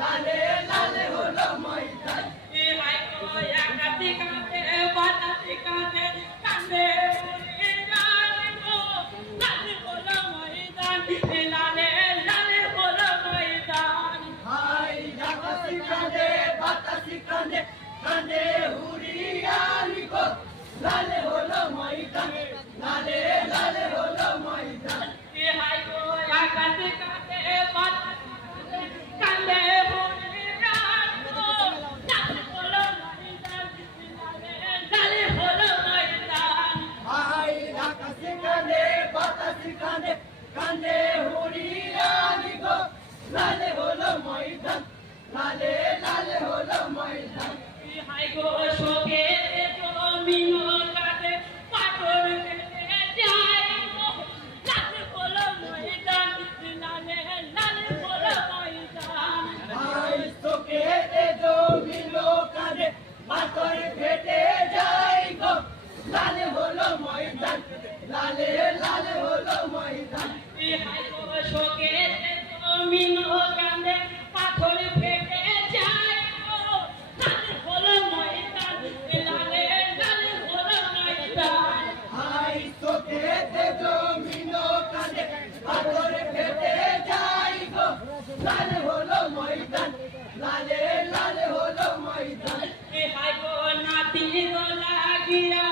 লালে হলো ময়দান। কাঁদে বানাতে কাঁদে কাঁদে কানে কানে হুরিয়ালি কো লালে হলো ময়দান লালে হলো ময়দান। এ হাই গো আকাশে কানে বাতাসে লালে হলো ময়দান লালে vida.